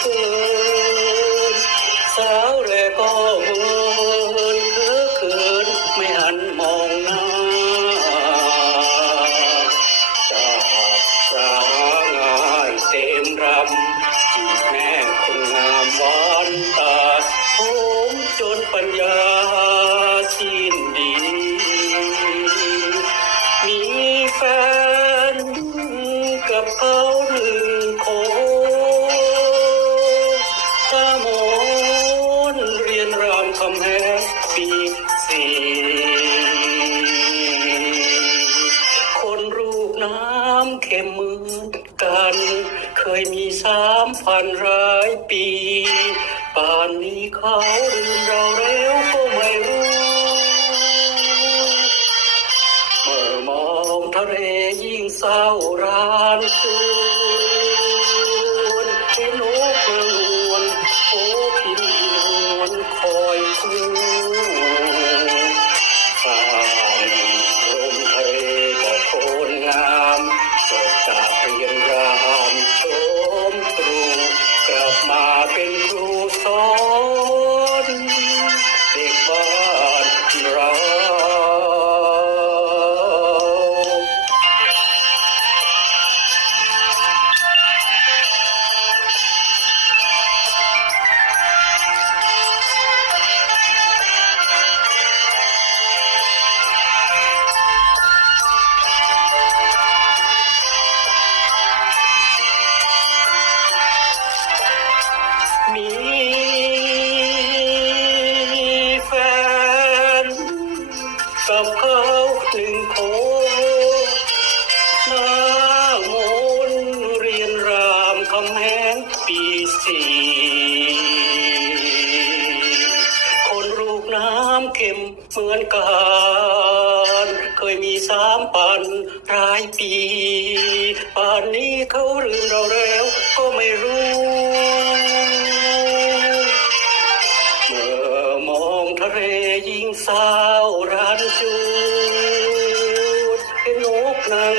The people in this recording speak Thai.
เกินสาวแลก็เมินเพ้อเขินไม่หันมองหน้าจากสาวง่ายเต็มรำจีบแม่คนงามหวานตาผมจนปัญญาสิ้นดีมีแฟนกับเขาหนึ่งคนตามนเรียนรามคำแหงปีสี่คนรูปน้ำเข็มเหมือนกันเคยมี3,000ร้ายปีป่านนี้เขาลืมเราแล้วก็ไม่รู้เมื่อมองทะเลยิ่งเศร้าร้านจวนเห็นนกกระนวลโอ้พิมพ์นวลคอยคู่ข้างลมทะเลบอกโคนงามจบจากเรียนรามชมครูกลับมาเป็นครูสอนเด็กบ้านเรา มีแฟนกับเขาหนึ่งคนหน้ามนต์เรียนรามคำแหงปีสี่คนรูปน้ำเข็มเหมือนกันเคยมี3,000ร้ายปีป่านนี้เขาลืมเราแล้วก็ไม่รู้เมื่อมองทะเลยิ่งเศร้ารันจวนเห็นนกนั่ง